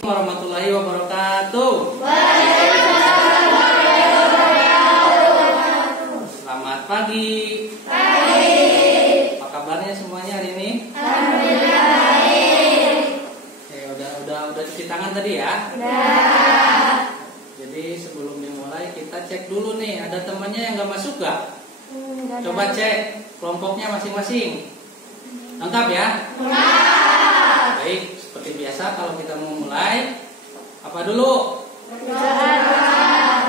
Warahmatullahi wabarakatuh. Selamat pagi. Apa kabarnya semuanya hari ini? Alhamdulillah baik. Udah cuci tangan tadi ya? Udah. Jadi sebelum dimulai kita cek dulu nih, ada temannya yang nggak masuk gak? Coba cek kelompoknya masing-masing. Lengkap ya? Lengkap. Baik, seperti biasa kalau kita mau mulai, apa dulu? Berdoa.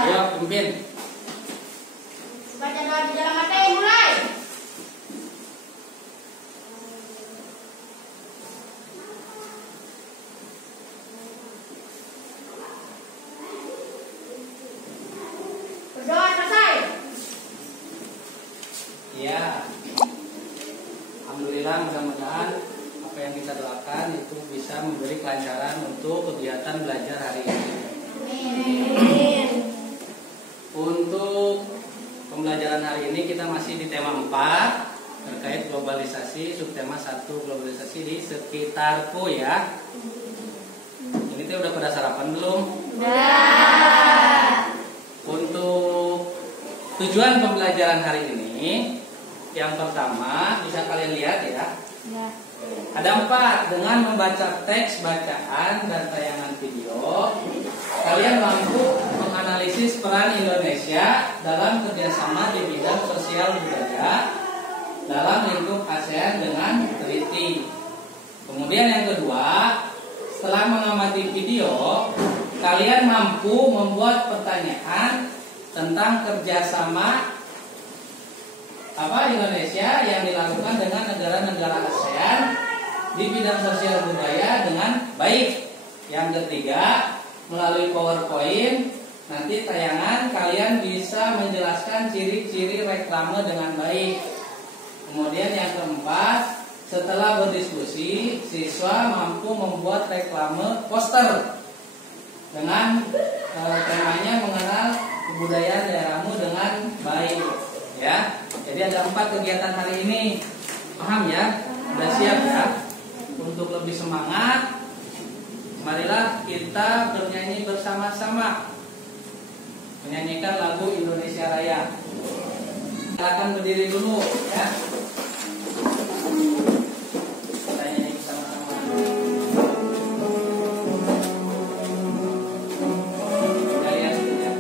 Ayo pimpin. Baca doa di dalam hati, mulai. Berdoa selesai. Iya. Alhamdulillah, mudah-mudahan apa yang kita doakan itu bisa memberi kelancaran untuk kegiatan belajar hari ini. Amin. Untuk pembelajaran hari ini kita masih di tema 4 terkait globalisasi, subtema 1 globalisasi di sekitarku ya. Ini tuh udah pada sarapan belum? Udah. Untuk tujuan pembelajaran hari ini, yang pertama bisa kalian lihat ya. Ya. Ada 4. Dengan membaca teks bacaan dan tayangan video, kalian mampu menganalisis peran Indonesia dalam kerjasama di bidang sosial budaya dalam lingkup ASEAN dengan teliti. Kemudian yang kedua, setelah mengamati video, kalian mampu membuat pertanyaan tentang kerjasama Indonesia yang dilakukan dengan negara-negara ASEAN di bidang sosial budaya dengan baik. Yang ketiga, melalui PowerPoint nanti tayangan kalian bisa menjelaskan ciri-ciri reklame dengan baik. Kemudian yang keempat, setelah berdiskusi, siswa mampu membuat reklame poster dengan temanya mengenal kebudayaan daerahmu dengan baik. Ya, jadi ada 4 kegiatan hari ini. Paham ya? Sudah siap ya? Untuk lebih semangat, marilah kita bernyanyi bersama-sama, menyanyikan lagu Indonesia Raya. Silakan berdiri dulu ya. Kita nyanyi bersama-sama. Kalian ya.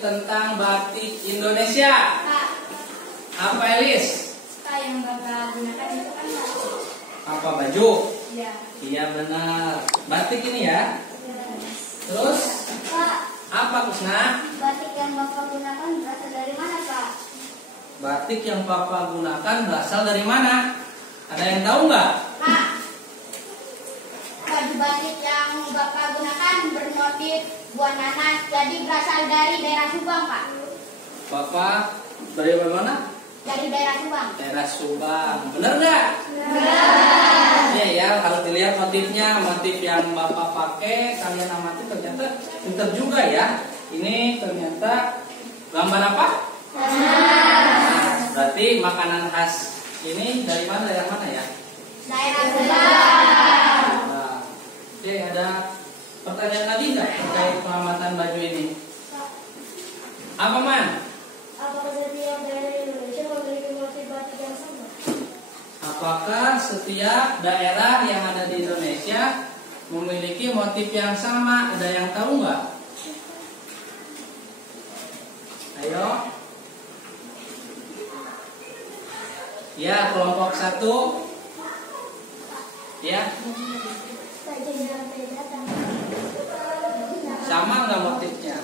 tentang batik Indonesia? Apa Elis? Yang Bapak gunakan itu kan Apa baju? Iya benar. Batik ini ya. Terus Pak, apa Kusna? batik yang Bapak gunakan berasal dari mana, Pak? Batik yang Papa gunakan berasal dari mana? Ada yang tahu nggak? Pak, baju batik yang Bapak gunakan bermotif buah nanas, jadi berasal dari daerah Subang, Pak. Bapak dari mana? Dari daerah Subang. Daerah Subang. Bener nggak? Iya ya, harus dilihat motifnya. Motif yang Bapak pakai, kalian amati ternyata pinter juga ya. Ini ternyata gambar apa? Nah, berarti makanan khas ini dari mana? Daerah mana ya? Daerah Subang. Nah, oke, ada pertanyaan lagi nggak terkait pengamatan baju ini? Apa man? Apakah setiap daerah Indonesia memiliki motif batik yang sama? Apakah setiap daerah yang ada di Indonesia memiliki motif yang sama? Ada yang tahu nggak? Ayo. Ya, kelompok 1. Ya, sama nggak motifnya?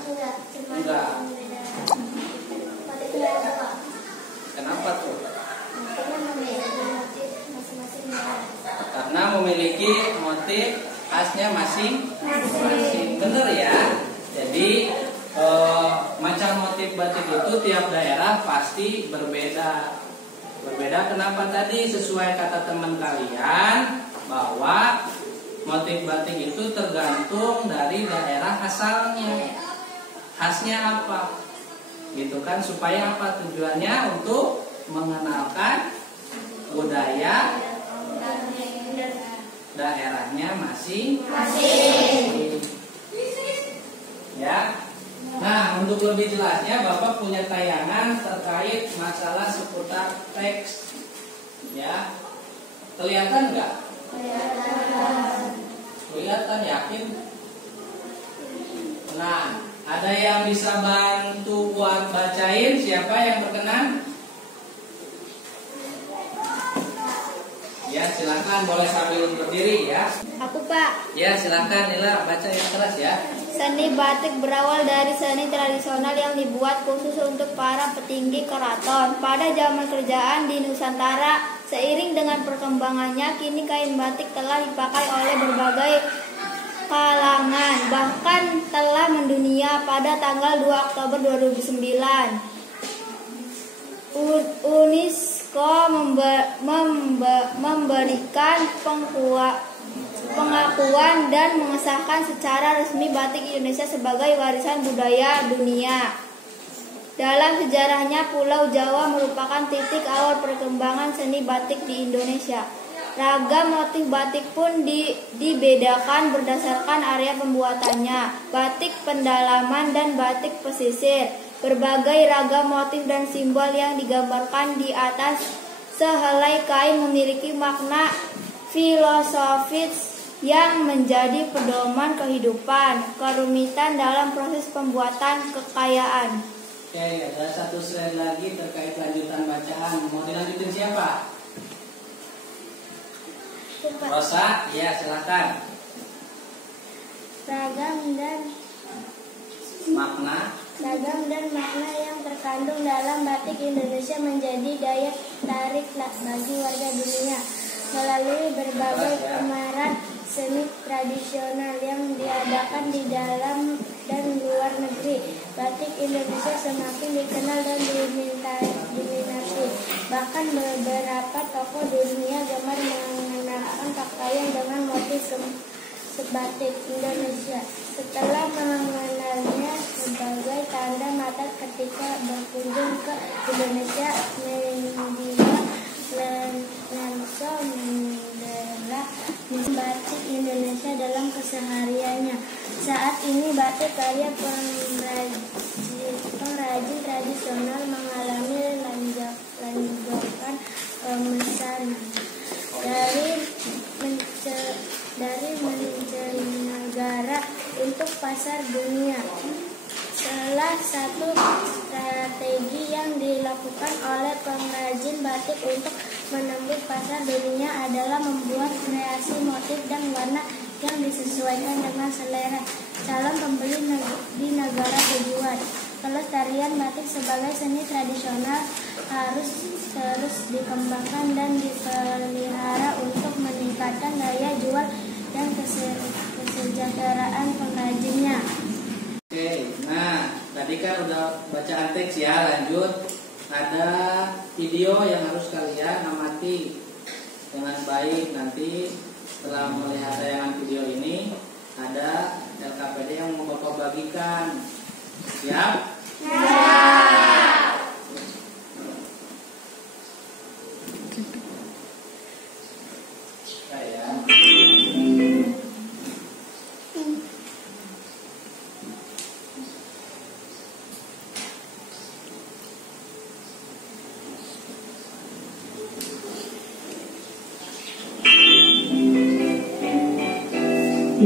Enggak. Kenapa tuh? Karena memiliki motif khasnya masing-masing. Bener ya. Jadi macam motif batik itu tiap daerah pasti berbeda. Berbeda kenapa tadi? Sesuai kata teman kalian bahwa motif batik itu tergantung dari daerah asalnya. Khasnya apa? Gitu kan, supaya apa tujuannya? Untuk mengenalkan budaya daerahnya masing-masing. Ya. Nah, untuk lebih jelasnya Bapak punya tayangan terkait masalah seputar teks. Ya. Kelihatan nggak? Kelihatan, yakin? Nah, ada yang bisa bantu buat bacain? Siapa yang berkenan? Ya, silakan, boleh sambil berdiri ya. Aku, Pak. Ya, silakan Nila, baca yang keras ya. Seni batik berawal dari seni tradisional yang dibuat khusus untuk para petinggi keraton. Pada zaman kerajaan di Nusantara, seiring dengan perkembangannya, kini kain batik telah dipakai oleh berbagai kalangan. Bahkan telah mendunia pada tanggal 2 Oktober 2009. UNESCO memberikan pengakuan dan mengesahkan secara resmi batik Indonesia sebagai warisan budaya dunia. Dalam sejarahnya, Pulau Jawa merupakan titik awal perkembangan seni batik di Indonesia. Ragam motif batik pun dibedakan berdasarkan area pembuatannya, batik pendalaman dan batik pesisir. Berbagai ragam motif dan simbol yang digambarkan di atas sehelai kain memiliki makna filosofis yang menjadi pedoman kehidupan, kerumitan dalam proses pembuatan, kekayaan. Oke, ada satu slide lagi terkait lanjutan bacaan. Mau dilanjutin siapa? Rosa, ya silakan. Ragam dan makna yang terkandung dalam batik Indonesia menjadi daya tarik bagi warga dunia melalui berbagai pameran seni tradisional yang diadakan di dalam dan luar negeri. Batik Indonesia semakin dikenal dan diminati. Bahkan beberapa tokoh dunia gemar mengenakan pakaian dengan motif sebatik Indonesia. Setelah mengenalnya sebagai tanda mata ketika berkunjung ke Indonesia, media lensa mendelak batik Indonesia dalam kesehariannya. Saat ini batik karya pengrajin tradisional mengalami lonjakan pemesanan dari mancanegara untuk pasar dunia. Salah satu strategi yang dilakukan oleh pengrajin batik untuk Menembus pasar dunia adalah membuat kreasi motif dan warna yang disesuaikan dengan selera calon pembeli di negara tujuan. Pelestarian batik sebagai seni tradisional harus terus dikembangkan dan dipelihara untuk meningkatkan daya jual dan kesejahteraan pengrajinnya. Oke, nah tadi kan udah bacaan teks ya, lanjut. Ada video yang harus kalian amati dengan baik. Nanti setelah melihat tayangan video ini, ada LKPD yang mau Bapak bagikan. Siap?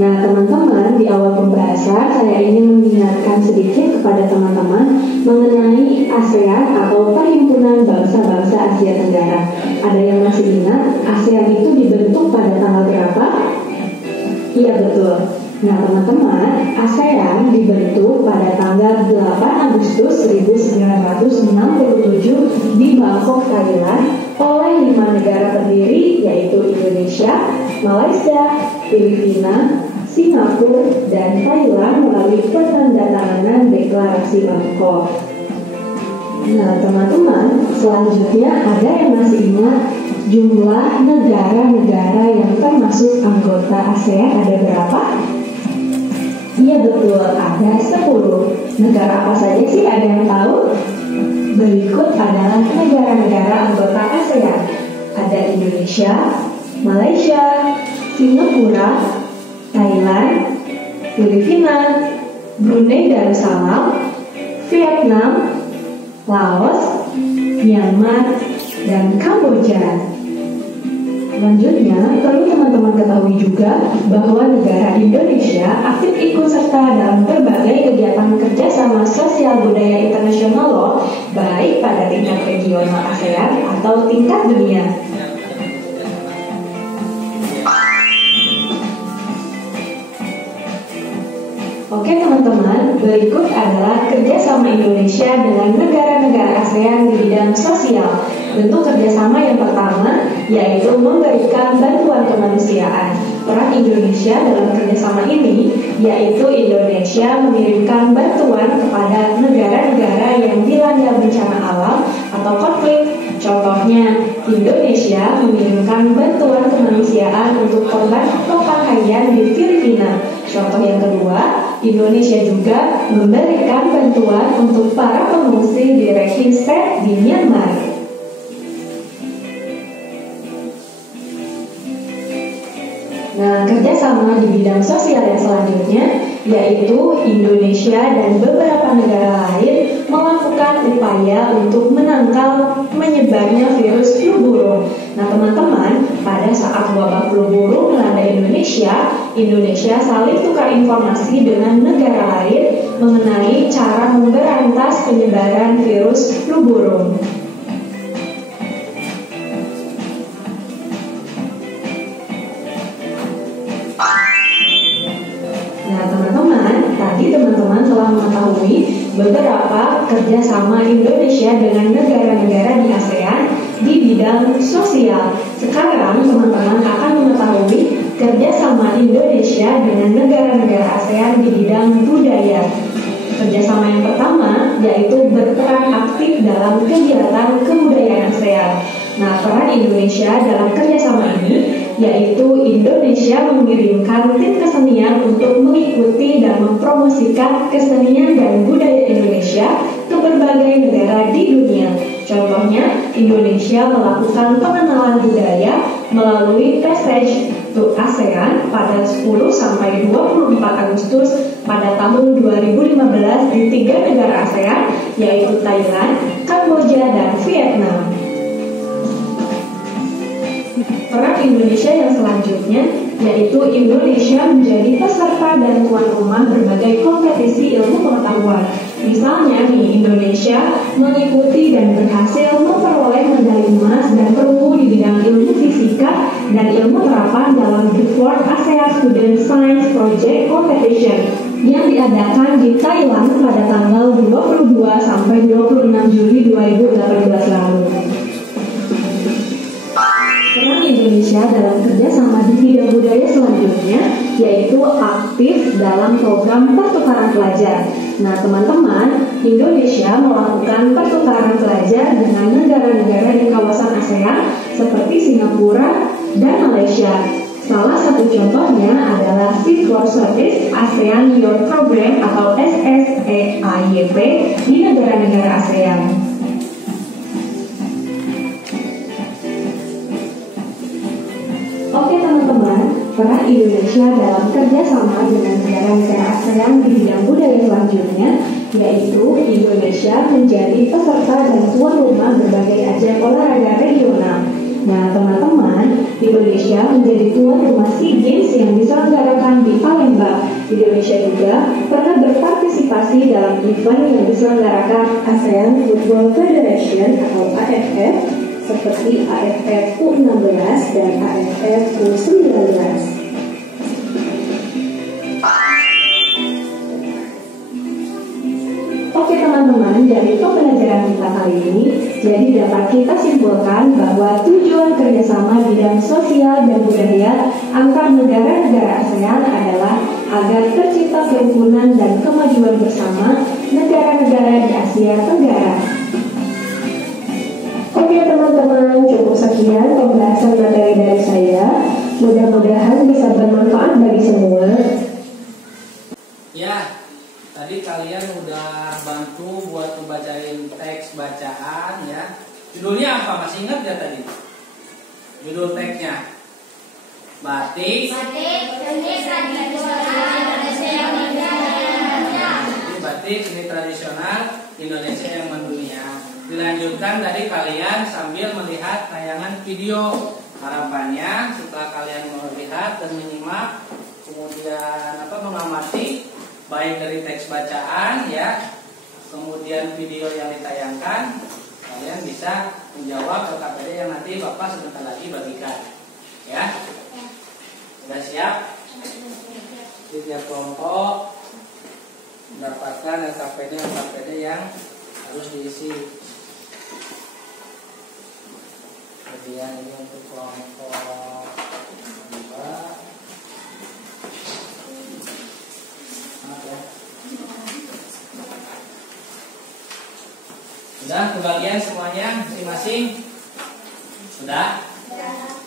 Nah teman-teman, di awal pembahasan saya ingin mengingatkan sedikit kepada teman-teman mengenai ASEAN atau Perhimpunan Bangsa-Bangsa Asia Tenggara. Ada yang masih ingat ASEAN itu dibentuk pada tanggal berapa? Iya betul. Nah teman-teman, ASEAN dibentuk pada tanggal 8 Agustus 1967 di Bangkok, Thailand oleh 5 negara pendiri yaitu Indonesia, Malaysia, Filipina, Singapura, dan Thailand melalui penandatanganan Deklarasi Bangkok. Nah teman-teman, selanjutnya ada yang masih ingat jumlah negara-negara yang termasuk anggota ASEAN ada berapa? Iya betul, ada 10. Negara apa saja sih, ada yang tahu? Berikut adalah negara-negara anggota ASEAN. Ada Indonesia, Malaysia, Singapura, Thailand, Filipina, Brunei Darussalam, Vietnam, Laos, Myanmar, dan Kamboja. Selanjutnya, perlu teman-teman ketahui juga bahwa negara Indonesia aktif ikut serta dalam berbagai kegiatan kerjasama sosial budaya internasional loh, baik pada tingkat regional ASEAN atau tingkat dunia. Oke teman-teman, berikut adalah kerjasama Indonesia dengan negara-negara ASEAN di bidang sosial. Bentuk kerjasama yang pertama yaitu memberikan bantuan kemanusiaan. Peran Indonesia dalam kerjasama ini yaitu Indonesia mengirimkan bantuan kepada negara-negara yang dilanda bencana alam atau konflik. Contohnya, Indonesia mengirimkan bantuan kemanusiaan untuk korban kepangkaian di Filipina. Contoh yang kedua, Indonesia juga memberikan bantuan untuk para pengungsi di Rakhine State di Myanmar. Nah, kerjasama di bidang sosial yang selanjutnya yaitu Indonesia dan beberapa negara lain melakukan upaya untuk menangkal menyebarnya virus flu burung. Nah teman-teman, pada saat wabah flu burung melanda Indonesia saling tukar informasi dengan negara lain mengenai cara memberantas penyebaran virus flu burung. Nah teman-teman, tadi teman-teman telah mengetahui beberapa kerjasama Indonesia dengan negara-negara di ASEAN di bidang sosial. Sekarang teman-teman akan mengetahui kerjasama Indonesia dengan negara-negara ASEAN di bidang budaya. Kerjasama yang pertama yaitu berperan aktif dalam kegiatan kebudayaan ASEAN. Nah, peran Indonesia dalam kerjasama ini yaitu Indonesia mengirimkan tim kesenian untuk mengikuti dan mempromosikan kesenian dan budaya Indonesia ke berbagai negara di dunia. Contohnya, Indonesia melakukan pengenalan budaya melalui Passage to ASEAN pada 10-24 Agustus pada tahun 2015 di 3 negara ASEAN yaitu Thailand, Kamboja, dan Vietnam. Peran Indonesia yang selanjutnya yaitu Indonesia menjadi peserta dan tuan rumah berbagai kompetisi ilmu pengetahuan. Misalnya nih, Indonesia mengikuti dan berhasil memperoleh medali emas dan perunggu di bidang ilmu fisika dan ilmu terapan dalam the 4th ASEAN Student Science Project Competition yang diadakan di Thailand pada tanggal 22 sampai 26 Juli 2018 lalu. Peran Indonesia dalam kerjasama di bidang budaya selanjutnya yaitu aktif dalam program pertukaran pelajar. Nah teman-teman, Indonesia melakukan pertukaran pelajar dengan negara-negara di kawasan ASEAN seperti Singapura dan Malaysia. Salah satu contohnya adalah Seed for Service ASEAN Youth Program atau SSEAYP di negara-negara ASEAN. Oke teman-teman, peran Indonesia dalam kerjasama dengan negara-negara ASEAN di bidang budaya selanjutnya yaitu Indonesia menjadi peserta dan tuan rumah berbagai ajang olahraga regional. Nah teman-teman, Indonesia menjadi tuan rumah SEA Games yang diselenggarakan di Palembang. Indonesia juga pernah berpartisipasi dalam event yang diselenggarakan ASEAN Football Federation atau AFF seperti AFF U16 dan AFF U19. Oke teman-teman, dari pembelajaran kita kali ini, jadi dapat kita simpulkan bahwa tujuan kerjasama bidang sosial dan budaya antar negara-negara ASEAN adalah agar tercipta kerukunan dan kemajuan bersama negara-negara di Asia Tenggara. Oke teman-teman, cukup sekian pembahasan materi dari saya. Mudah-mudahan bisa bermanfaat bagi semua. Ya, tadi kalian udah bantu buat membacain teks bacaan ya. Judulnya apa? Masih ingat gak tadi? Judul teksnya Batik Seni Tradisional Indonesia yang mendunia. Dilanjutkan dari kalian sambil melihat tayangan video. Harapannya setelah kalian melihat dan menyimak, kemudian mengamati baik dari teks bacaan ya, kemudian video yang ditayangkan, kalian bisa menjawab LKPD yang nanti Bapak sebentar lagi bagikan. Ya, sudah siap? Di tiap kelompok mendapatkan LKPD yang harus diisi. Kemudian ini untuk kelompok 2. Maaf ya. Sudah kebagian semuanya masing-masing? Sudah?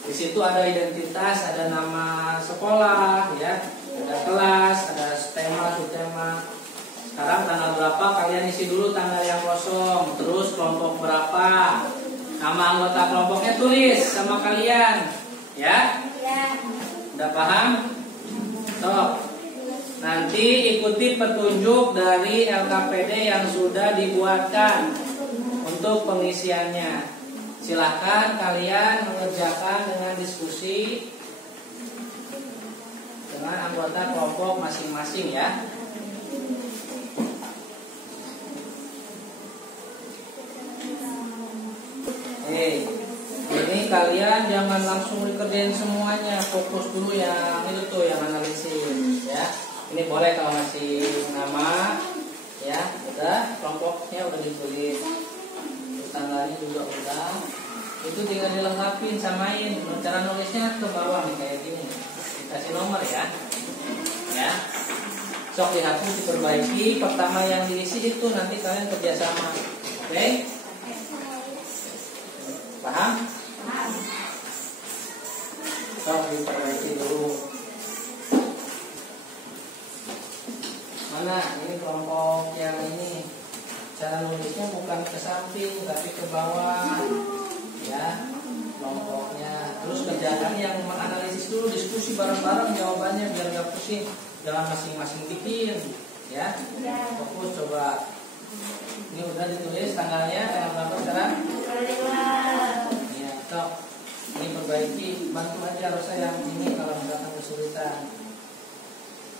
Di situ ada identitas, ada nama sekolah, ya, ada kelas, ada tema, subtema. Sekarang tanggal berapa kalian isi dulu tanggal yang kosong, terus kelompok berapa, nama anggota kelompoknya tulis sama kalian, ya? Udah paham? Sok. Nanti ikuti petunjuk dari LKPD yang sudah dibuatkan untuk pengisiannya. Silahkan kalian mengerjakan dengan diskusi dengan anggota kelompok masing-masing ya. Ini kalian jangan langsung dikerjain semuanya, fokus dulu yang itu tuh yang analisis ya. Ini boleh kalau masih nama ya, udah kelompoknya udah ditulis, tanggalnya juga udah, itu tinggal dilengkapin, samain cara nulisnya ke bawah nih kayak gini, dikasih nomor ya. Ya, sok dihapus diperbaiki. Pertama yang diisi itu nanti kalian kerjasama, oke? Paham? Sok diperbaiki dulu. Mana ini kelompok yang ini, cara nulisnya bukan ke samping tapi ke bawah ya kelompoknya. Terus kerjakan yang menganalisis dulu, diskusi bareng-bareng jawabannya biar gak pusing, jangan masing-masing bikin ya. Fokus coba. Ini udah ditulis tanggalnya, tanggal berapa sekarang? Ya, sok. Ini perbaiki, bantu aja harusnya yang ini kalau misalkan kesulitan.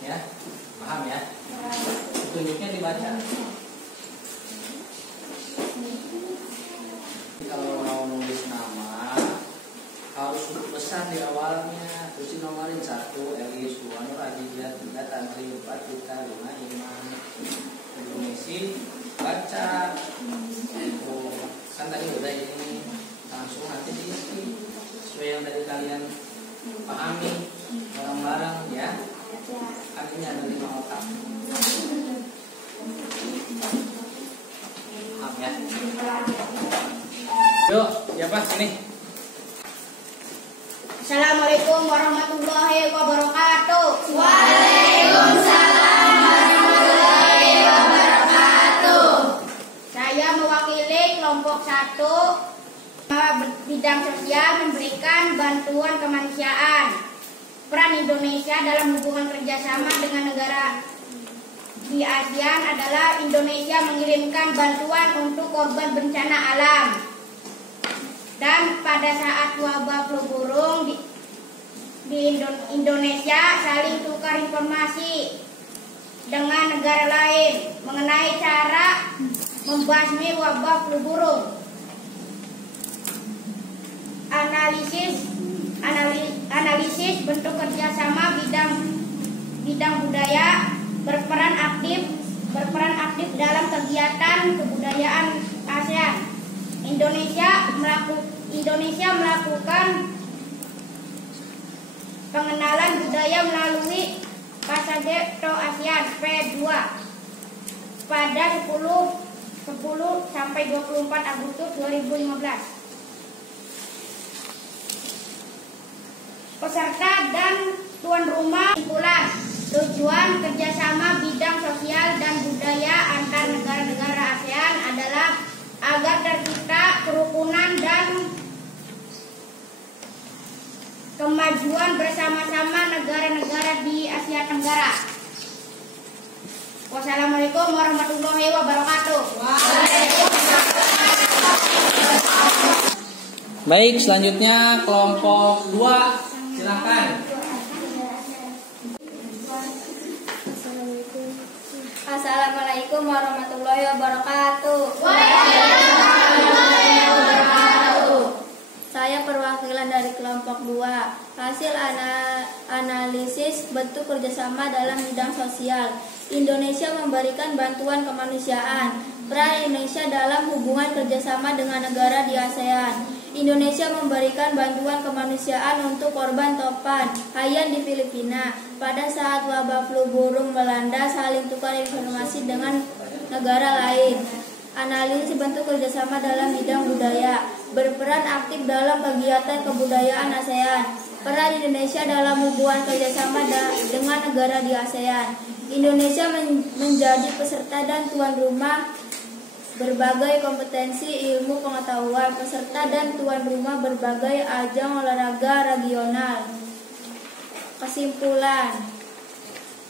Ya, paham ya? Petunjuknya dibaca. cukup besar di awalnya. Terus nomorin 1 Elius, 2 Nur Adijah, 3 Tantri, 4 Kita, 5 Iman, Indonesia baca. Itu kan tadi udah ini, langsung nanti diisi sesuai yang tadi kalian pahami bareng-bareng ya. Artinya ada 5 otak. Maaf ya. Yuk, siapa sini? Assalamualaikum warahmatullahi wabarakatuh. Waalaikumsalam warahmatullahi wabarakatuh. Saya mewakili kelompok 1 bidang sosial memberikan bantuan kemanusiaan. Peran Indonesia dalam hubungan kerjasama dengan negara di ASEAN adalah Indonesia mengirimkan bantuan untuk korban bencana alam. Dan pada saat wabah flu burung di Indonesia saling tukar informasi dengan negara lain mengenai cara membasmi wabah flu burung. Analisis bentuk kerjasama bidang budaya berperan aktif dalam kegiatan kebudayaan ASEAN. Indonesia melakukan pengenalan budaya melalui Pasageto ASEAN P2 pada 10 sampai 24 Agustus 2015. Peserta dan tuan rumah. Kesimpulan, tujuan kerjasama bidang sosial dan budaya antar negara-negara ASEAN adalah agar tercipta kerukunan dan kemajuan bersama-sama negara-negara di Asia Tenggara. Wassalamualaikum warahmatullahi wabarakatuh. Baik, selanjutnya kelompok 2. Silakan. Assalamualaikum warahmatullahi wabarakatuh. Saya perwakilan dari kelompok 2. Hasil analisis bentuk kerjasama dalam bidang sosial. Indonesia memberikan bantuan kemanusiaan. Peran Indonesia dalam hubungan kerjasama dengan negara di ASEAN. Indonesia memberikan bantuan kemanusiaan untuk korban topan Haiyan di Filipina. Pada saat wabah flu burung melanda, saling tukar informasi dengan negara lain. Analisis bentuk kerjasama dalam bidang budaya. Berperan aktif dalam kegiatan kebudayaan ASEAN. Peran Indonesia dalam hubungan kerjasama dengan negara di ASEAN. Indonesia menjadi peserta dan tuan rumah berbagai kompetensi ilmu pengetahuan, peserta dan tuan rumah berbagai ajang olahraga regional. Kesimpulan,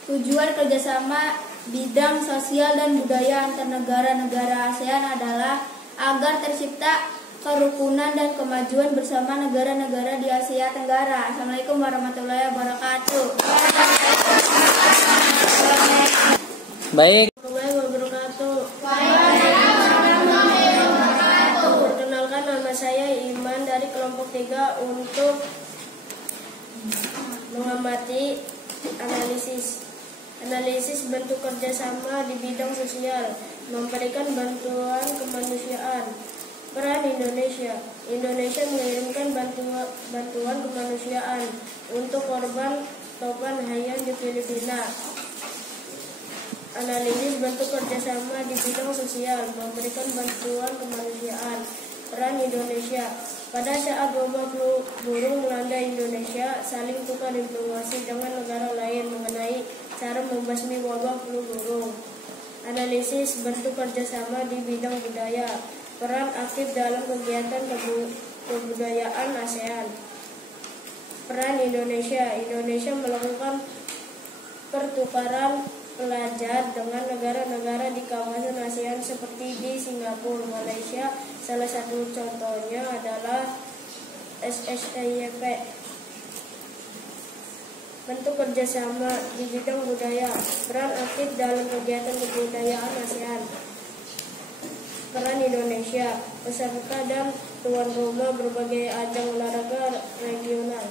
tujuan kerjasama bidang sosial dan budaya antar negara-negara ASEAN adalah agar tercipta kerukunan dan kemajuan bersama negara-negara di Asia Tenggara. Assalamualaikum warahmatullahi wabarakatuh. Baik. Perkenalkan, nama saya Iman dari kelompok 3 untuk mengamati analisis bentuk kerjasama di bidang sosial, memberikan bantuan kemanusiaan. Peran Indonesia mengirimkan bantuan kemanusiaan untuk korban topan Haiyan di Filipina. Analisis bentuk kerjasama di bidang sosial, memberikan bantuan kemanusiaan. Peran Indonesia, pada saat wabah flu burung melanda Indonesia, saling tukar informasi dengan negara lain mengenai cara membasmi wabah flu burung. Analisis bentuk kerjasama di bidang budaya, peran aktif dalam kegiatan kebudayaan ASEAN. Peran Indonesia melakukan pertukaran pelajar dengan negara-negara di kawasan ASEAN seperti di Singapura, Malaysia. Salah satu contohnya adalah SSIYP. Bentuk kerjasama di bidang budaya, peran aktif dalam kegiatan kebudayaan ASEAN. Peran Indonesia, peserta dan tuan rumah berbagai ajang olahraga regional.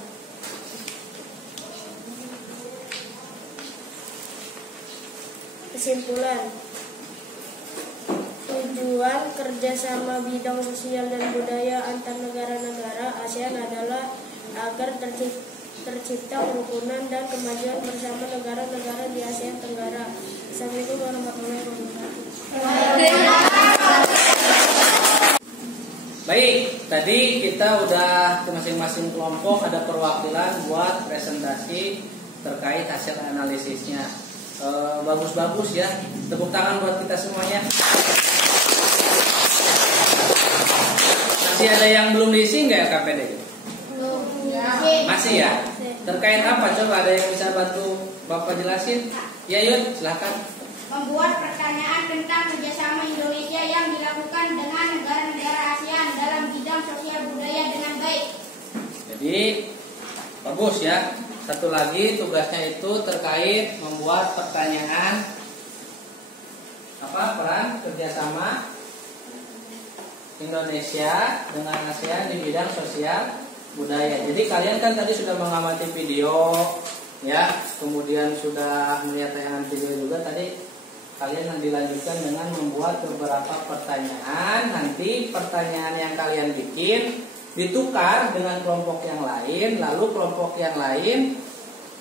Kesimpulan, tujuan kerjasama bidang sosial dan budaya antar negara-negara ASEAN adalah agar tercipta kerukunan dan kemajuan bersama negara-negara di Asia Tenggara. Assalamualaikum warahmatullahi wabarakatuh. Baik, tadi kita udah ke masing-masing kelompok ada perwakilan buat presentasi terkait hasil analisisnya. Bagus-bagus ya. Tepuk tangan buat kita semuanya. Masih ada yang belum diisi nggak ya KPD? Masih ya? Terkait apa? Coba ada yang bisa bantu Bapak jelasin? Ya Yud, silahkan. Membuat pertanyaan tentang kerjasama Indonesia yang dilakukan dengan negara-negara ASEAN dalam bidang sosial budaya dengan baik. Jadi bagus ya. Satu lagi tugasnya itu terkait membuat pertanyaan peran kerjasama Indonesia dengan ASEAN di bidang sosial budaya. Jadi kalian kan tadi sudah mengamati video, ya, kemudian sudah melihat tayangan video juga tadi. Kalian dilanjutkan dengan membuat beberapa pertanyaan. Nanti pertanyaan yang kalian bikin ditukar dengan kelompok yang lain, lalu kelompok yang lain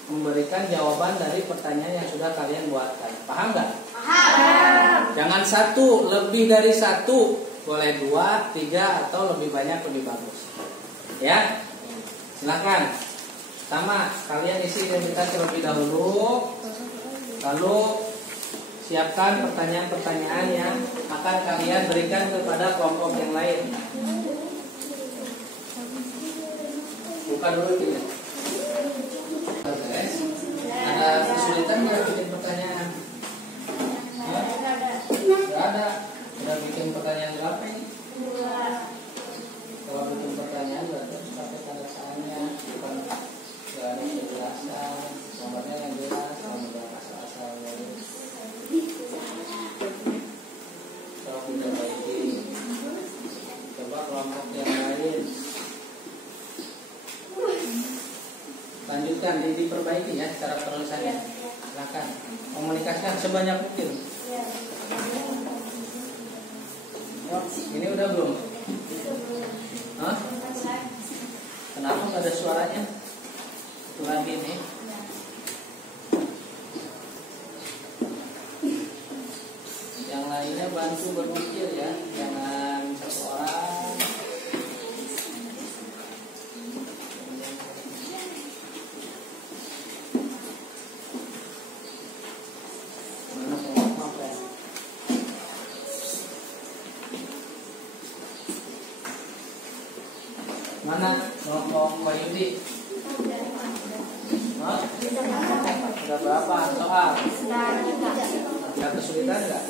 memberikan jawaban dari pertanyaan yang sudah kalian buatkan. Paham nggak? Paham. Jangan satu, lebih dari satu, boleh 2, 3 atau lebih banyak lebih bagus. Ya, silakan. Sama, kalian isi identitas terlebih dahulu, lalu siapkan pertanyaan-pertanyaan yang akan kalian berikan kepada kelompok yang lain. Buka dulu ini. Ada kesulitan nggak bikin pertanyaan? Nggak ada. Udah bikin pertanyaan berapa ini? Kalau bikin pertanyaan berarti harus pakai tanda tanya, bukan nggak ada penjelasan, nomornya yang jelas, nomor asal-asal dari. Kalau kita baiki, coba kelompok yang lain. Lanjutkan, diperbaiki ya cara penulisannya. Silakan komunikasikan sebanyak mungkin. Ini udah belum? Hah? Kenapa nggak ada suaranya? Itu lagi nih. Yang lainnya bantu berpikir ya, jangan satu orang. Mana kelompok Mbak Yudi? Ada berapa soal? Ada kesulitan nggak?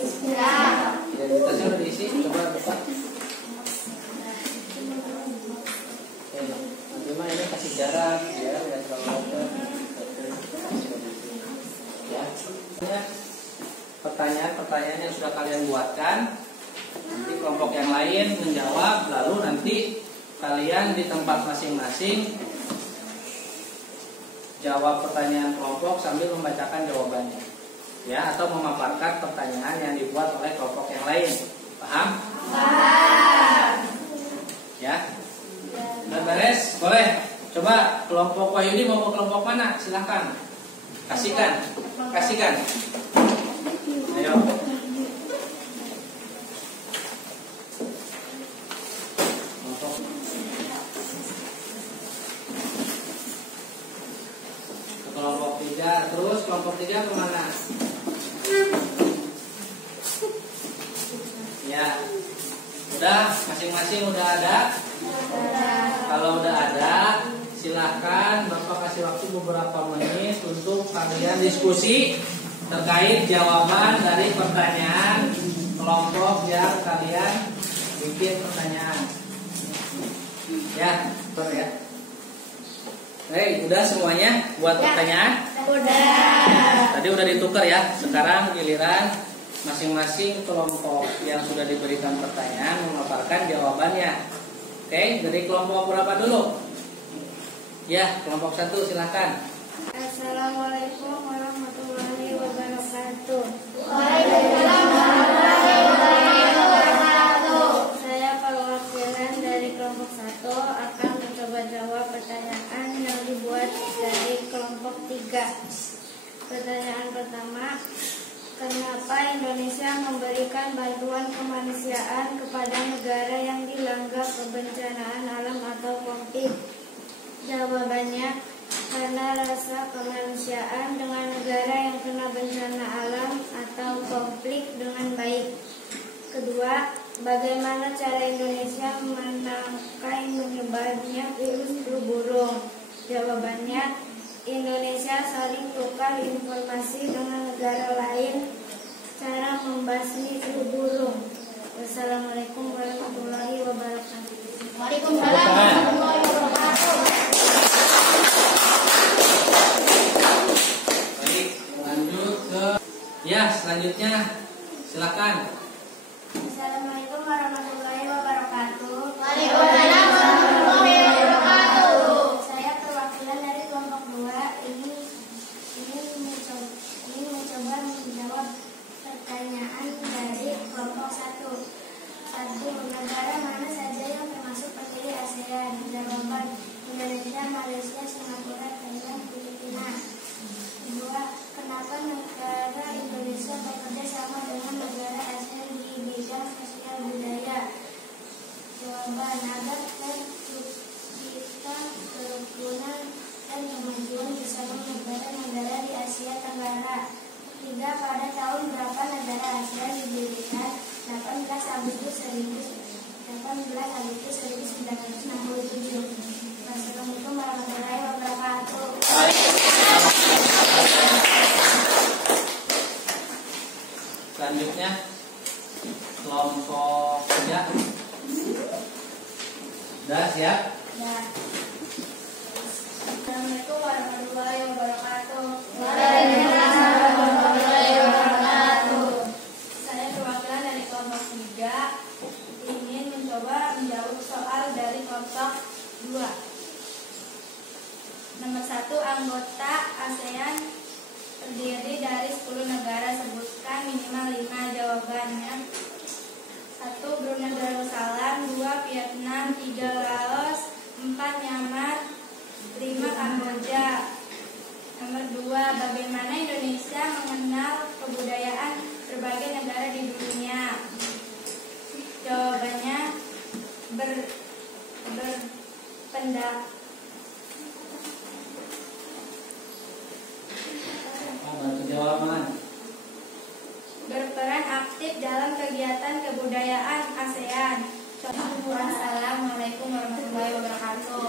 Identitasnya udah diisi, coba buka. Nanti mah ini kasih jarak, ya, nggak terlalu ya. Pertanyaan-pertanyaan yang sudah kalian buatkan, nanti kelompok yang lain menjawab, lalu nanti kalian di tempat masing-masing jawab pertanyaan kelompok sambil membacakan jawabannya, ya, atau memaparkan pertanyaan yang dibuat oleh kelompok yang lain. Paham? Paham. Ya. Udah beres? Boleh. Coba kelompok Wahyudi mau ke kelompok mana? Silahkan. Kasihkan. Ayo. Kelompok 3, terus kelompok 3 kemana? Ya, udah masing-masing udah ada. Kalau udah ada, silahkan Bapak kasih waktu beberapa menit untuk kalian diskusi terkait jawaban dari pertanyaan kelompok yang kalian bikin pertanyaan. Ya, betul ya. Hei, udah semuanya buat pertanyaan? Udah. Tadi udah ditukar ya. Sekarang giliran masing-masing kelompok yang sudah diberikan pertanyaan memaparkan jawabannya. Oke, dari kelompok berapa dulu? Ya, kelompok 1 silakan. Assalamualaikum warahmatullahi wabarakatuh. Waalaikumsalam warahmatullahi wabarakatuh. Saya perwakilan dari kelompok 1 akan mencoba jawab pertanyaan yang dibuat dari kelompok 3. Pertanyaan pertama, kenapa Indonesia memberikan bantuan kemanusiaan kepada negara yang dilanda kebencanaan alam atau konflik? Jawabannya, karena rasa kemanusiaan dengan negara yang kena bencana alam atau konflik dengan baik. Kedua, bagaimana cara Indonesia menangkai menyebarnya virus flu burung? Jawabannya, Indonesia saling tukar informasi dengan negara lain cara membasmi flu burung. Wassalamualaikum warahmatullahi wabarakatuh. Waalaikumsalam warahmatullahi wabarakatuh. Baik, lanjut ke selanjutnya silakan. Assalamualaikum warahmatullahi wabarakatuh. Waalaikumsalam warahmatullahi wabarakatuh. Saya perwakilan dari kelompok 2 ini mencoba menjawab pertanyaan dari kelompok 1. Negara mana saja yang termasuk pendiri ASEAN? Jawaban, Indonesia, Malaysia, Singapura, Thailand, Filipina. 2. Kenapa negara Indonesia bekerja sama dengan negara ASEAN di bidang sosial budaya? Jawaban, agar tercipta kerukunan dan kemajuan bersama negara-negara di Asia Tenggara. 3. Pada tahun berapa negara ASEAN didirikan? 18 Agustus 1967. Wassalamualaikum warahmatullahi wabarakatuh. Selanjutnya kelompok 3. Udah siap? Ya. Assalamualaikum warahmatullahi wabarakatuh. Waalaikumsalam warahmatullahi wabarakatuh. Saya perwakilan dari kelompok 3 ingin mencoba menjawab soal dari kelompok 2. Nomor 1, anggota ASEAN terdiri dari 10 negara, sebutkan minimal 5. Jawabannya, 1. Brunei Darussalam, 2. Vietnam, 3. Laos, 4. Myanmar, 5. Kamboja. Nomor 2, bagaimana Indonesia mengenal kebudayaan berbagai negara di dunia? Jawabannya, berperan aktif dalam kegiatan kebudayaan ASEAN. Assalamualaikum warahmatullahi wabarakatuh.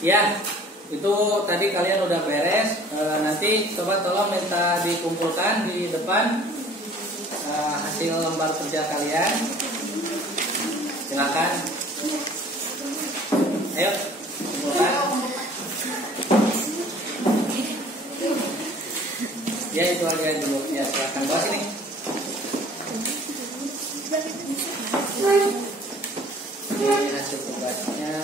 Ya, itu tadi kalian udah beres. Nanti coba tolong minta dikumpulkan di depan hasil lembar kerja kalian. Silakan. Ayo, kumpulkan. Ya, itu aja dulu. Ya, silakan bawa sini. Ini hasil tugasnya.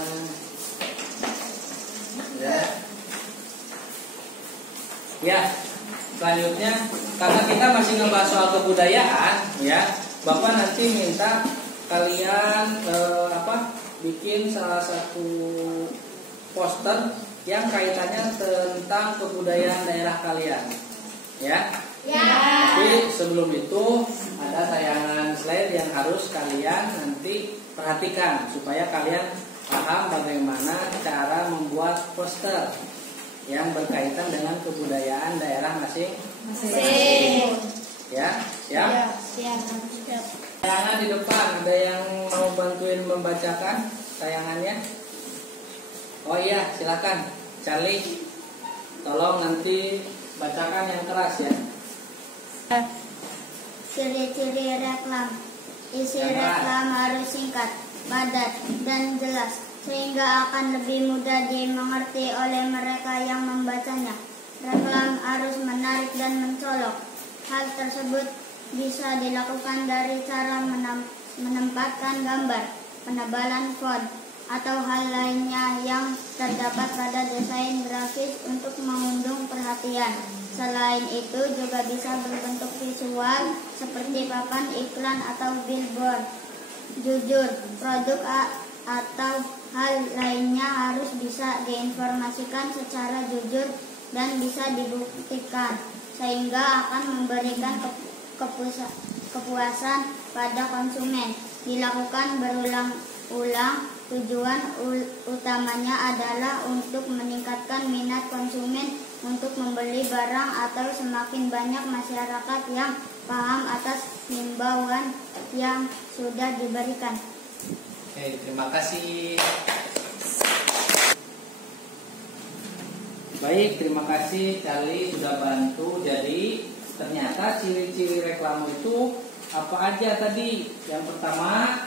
Ya, selanjutnya karena kita masih ngebahas soal kebudayaan, ya, Bapak nanti minta kalian bikin salah satu poster yang kaitannya tentang kebudayaan daerah kalian, ya. Tapi sebelum itu ada tayangan slide yang harus kalian nanti perhatikan supaya kalian paham bagaimana cara membuat poster yang berkaitan dengan kebudayaan daerah masing-masing. Ya, siap? Siap. Tayangan di depan, ada yang mau bantuin membacakan tayangannya? Oh iya, silakan, Charlie. Tolong nanti bacakan yang keras ya. Ciri-ciri reklam. Isi reklam harus singkat, padat, dan jelas, sehingga akan lebih mudah dimengerti oleh mereka yang membacanya. Reklam harus menarik dan mencolok. Hal tersebut bisa dilakukan dari cara menempatkan gambar, penebalan font, atau hal lainnya yang terdapat pada desain grafis untuk mengundang perhatian. Selain itu juga bisa berbentuk visual seperti papan iklan atau billboard. Jujur, produk atau hal lainnya harus bisa diinformasikan secara jujur dan bisa dibuktikan, sehingga akan memberikan kepuasan pada konsumen. Dilakukan berulang-ulang, tujuan utamanya adalah untuk meningkatkan minat konsumen untuk membeli barang atau semakin banyak masyarakat yang paham atas himbauan yang sudah diberikan. Oke, terima kasih. Baik, terima kasih Charlie sudah bantu. Jadi ternyata ciri-ciri reklame itu apa aja tadi? Yang pertama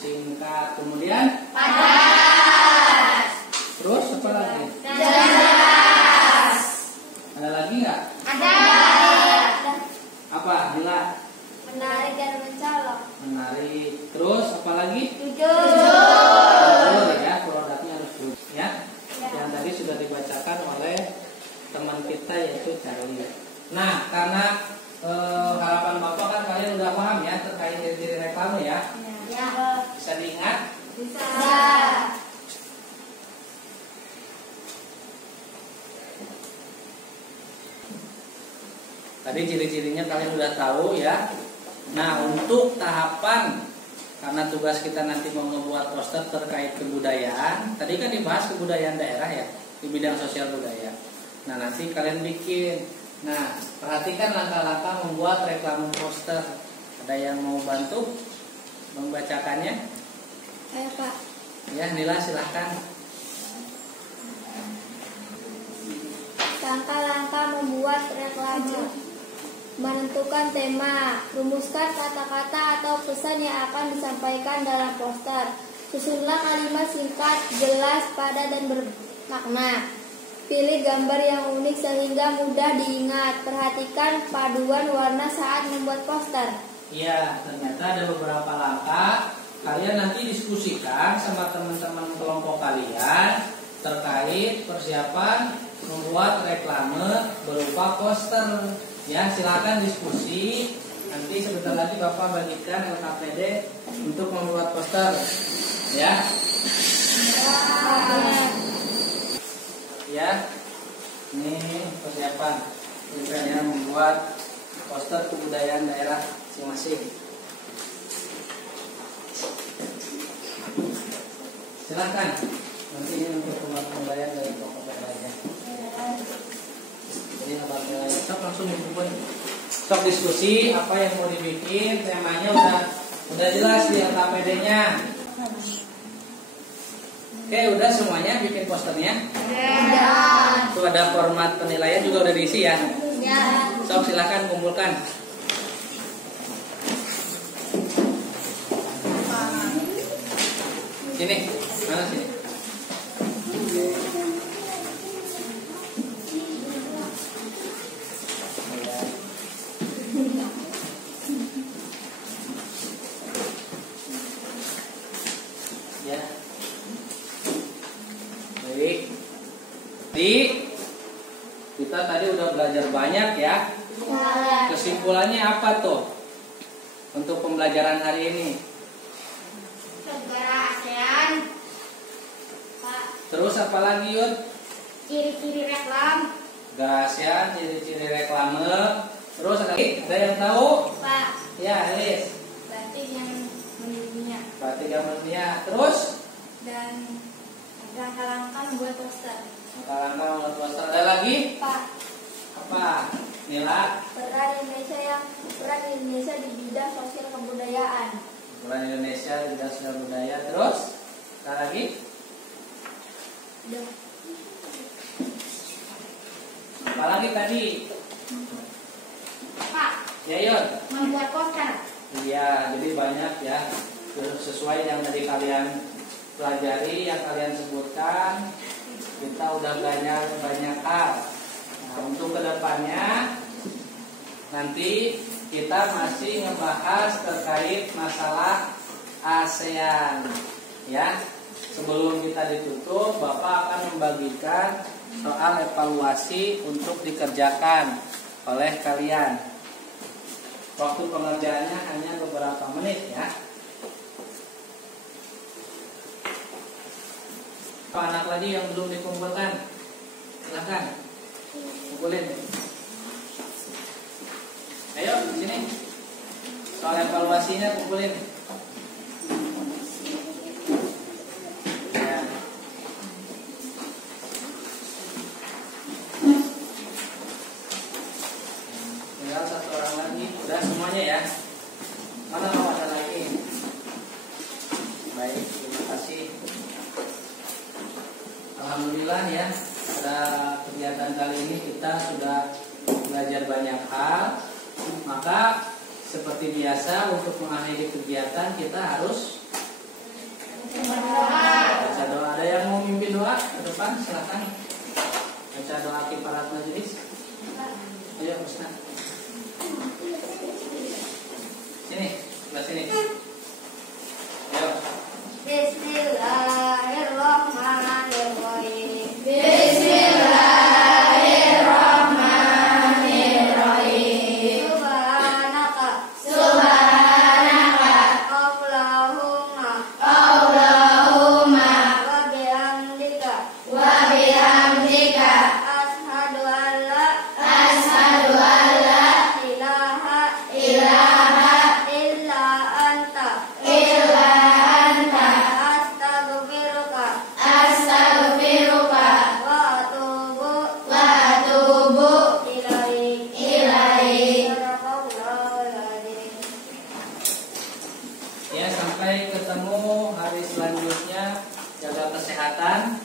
singkat, kemudian Padat. terus apa lagi? Jelas. Ada lagi nggak? Ada. Apa? Bila Menarik dan mencolok. menarik. Terus apa lagi? Jujur. Jujur ya, produknya harus jujur ya. Yang tadi sudah dibacakan oleh teman kita yaitu Charlie. Nah, karena harapan Bapak kan kalian udah paham ya terkait ciri-ciri reklame ya. Ya. Bisa diingat? Bisa. Tadi ciri-cirinya kalian udah tahu ya. Nah, untuk tahapan, karena tugas kita nanti mau membuat poster terkait kebudayaan. Tadi kan dibahas kebudayaan daerah ya, di bidang sosial budaya. Nah, nanti kalian bikin. Nah, perhatikan langkah-langkah membuat reklame poster. Ada yang mau bantu membacakannya? Ayo Pak. Ya, Nila silahkan. Langkah-langkah membuat reklame. Menentukan tema, rumuskan kata-kata atau pesan yang akan disampaikan dalam poster. Susunlah kalimat singkat, jelas, padat, dan bermakna. Pilih gambar yang unik sehingga mudah diingat. Perhatikan paduan warna saat membuat poster. Iya, ternyata ada beberapa langkah. Kalian nanti diskusikan sama teman-teman kelompok kalian terkait persiapan membuat reklame berupa poster. Ya, silakan diskusi. Nanti sebentar lagi Bapak bagikan LKPD untuk membuat poster. Ya. Ya. Ini persiapan kita membuat poster kebudayaan daerah masing-masing. Silakan. Nanti ini untuk kebudayaan dari kelompok lainnya. Jadi sok langsung dibuat. Sok diskusi apa yang mau dibikin, temanya udah jelas di LKPD-nya. Oke, udah semuanya bikin posternya? Ya. Itu ada format penilaian juga udah diisi ya. Ya. Sok silakan kumpulkan. Sini, mana sini? Ya. Baik. Jadi kita tadi udah belajar banyak ya. Kesimpulannya apa tuh untuk pembelajaran hari ini? Negara ASEAN. Terus apa lagi Yud? Ciri-ciri reklam. Negara ASEAN, ciri-ciri reklame. Terus ada yang tahu? Pak. Ya, Elis. Batik yang mendunia. Batik yang dunia. Terus Dan langkah-langkah membuat poster. langkah-langkah membuat poster. Ada lagi? Pak. Apa? Nila? Peran Indonesia di bidang sosial kebudayaan. Peran Indonesia di bidang sosial budaya. Terus ada lagi? Udah. Apa lagi tadi? Pak. Ya Yud. Membuat poster. Iya, jadi banyak ya. Sesuai yang tadi kalian pelajari, yang kalian sebutkan, kita udah belajar banyak hal. Nah, Nah, untuk kedepannya nanti kita masih ngebahas terkait masalah ASEAN, ya. Sebelum kita ditutup, Bapak akan membagikan soal evaluasi untuk dikerjakan oleh kalian. Waktu pengerjaannya hanya beberapa menit, ya. Pak anak lagi yang belum dikumpulkan, silahkan kumpulin. Ayo di sini. Soal evaluasinya kumpulin. Ya. Tinggal satu orang lagi. Udah semuanya ya. Mana mau ada lagi? Baik, terima kasih. Alhamdulillah ya, pada kegiatan kali ini kita sudah belajar banyak hal. Maka seperti biasa untuk mengakhiri kegiatan kita harus baca doa. Ada yang mau mimpin doa ke depan? Silahkan baca doa kifarat majelis. Ayo Ustaz. Sini, sebelah sini. Ayo. Bismillahirrahmanirrahim. Ya, sampai ketemu hari selanjutnya. Jaga kesehatan.